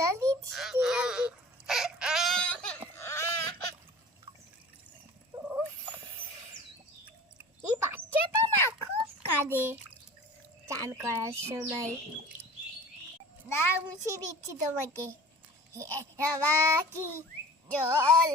জল দিচ্ছি এই বাচ্চাটা না খুব কাঁদে চান করার সময়। না মুছিয়ে দিচ্ছি তোমাকে। বাবা কি জল